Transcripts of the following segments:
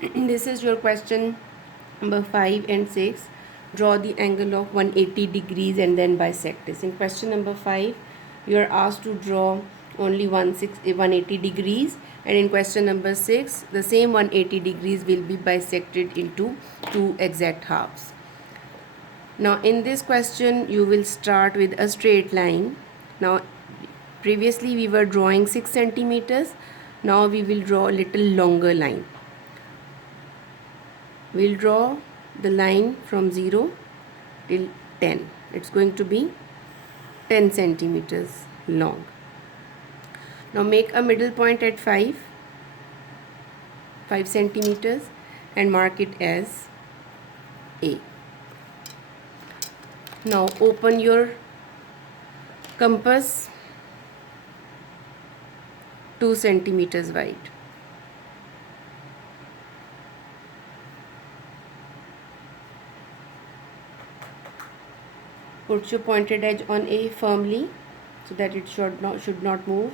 This is your question number 5 and 6. Draw the angle of 180 degrees and then bisect this. In question number 5, you are asked to draw only 180 degrees, and in question number 6, the same 180 degrees will be bisected into two exact halves. Now in this question, you will start with a straight line. Now previously we were drawing 6 centimeters. Now we will draw a little longer line. We'll draw the line from 0 till 10. It's going to be 10 centimeters long. Now make a middle point at 5 centimeters and mark it as A. Now open your compass 2 centimeters wide. Put your pointed edge on A firmly so that it should not move.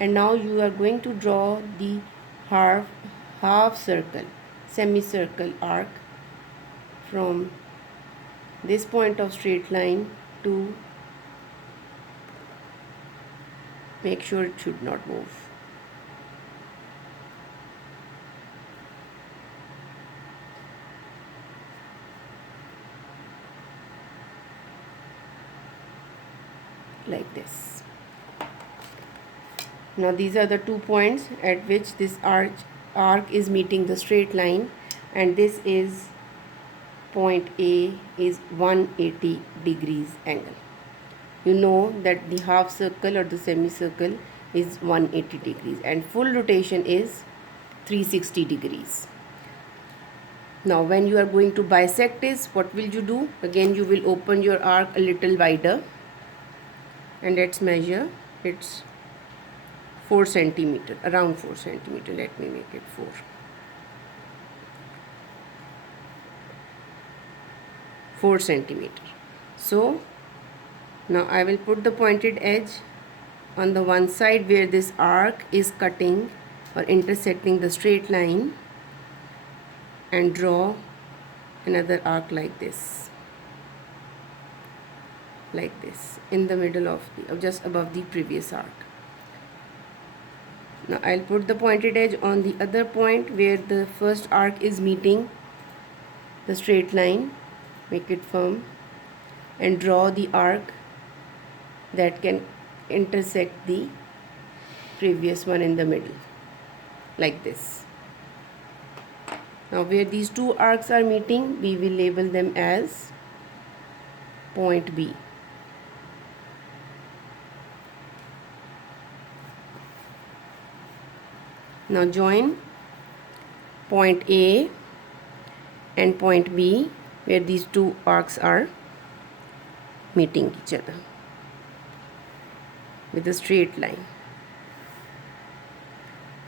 And now you are going to draw the half circle, semicircle arc from this point of straight line to make sure it should not move. Like this. Now these are the 2 points at which this arc is meeting the straight line, and this is point A is 180 degrees angle. You know that the half circle or the semicircle is 180 degrees and full rotation is 360 degrees. Now when you are going to bisect this, what will you do? Again you will open your arc a little wider, and let's measure. It's 4 centimeter, around 4 centimeter. Let me make it 4. So now I will put the pointed edge on the one side where this arc is cutting or intersecting the straight line, and draw another arc like this in the middle of just above the previous arc. Now I'll put the pointed edge on the other point where the first arc is meeting the straight line, make it firm, and draw the arc that can intersect the previous one in the middle, like this. Now where these two arcs are meeting, we will label them as point B. Now join point A and point B where these two arcs are meeting each other with a straight line.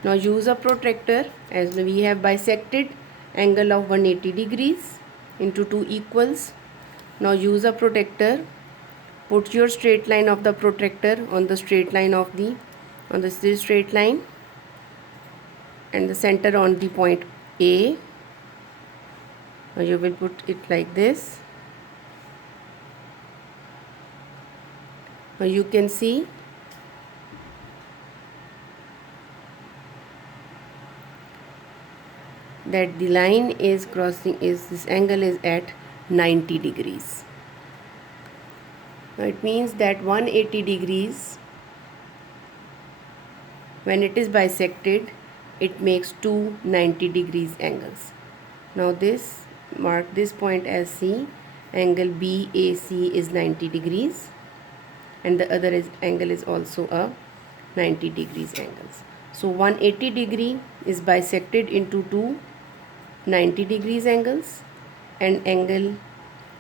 Now use a protractor, as we have bisected angle of 180 degrees into two equals. Now use a protractor, put your straight line of the protractor on the straight line of this straight line, and the center on the point A. Now you will put it like this. Now you can see that the line is crossing, this angle is at 90 degrees. Now it means that 180 degrees, when it is bisected, it makes two 90 degrees angles. Now mark this point as C. Angle BAC is 90 degrees, and the other angle is also a 90 degrees angles. So 180 degree is bisected into two 90 degrees angles, and angle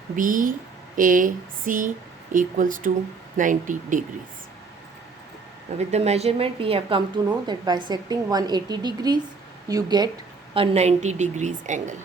BAC equals to 90 degrees. Now with the measurement, we have come to know that bisecting 180 degrees, you get a 90 degrees angle.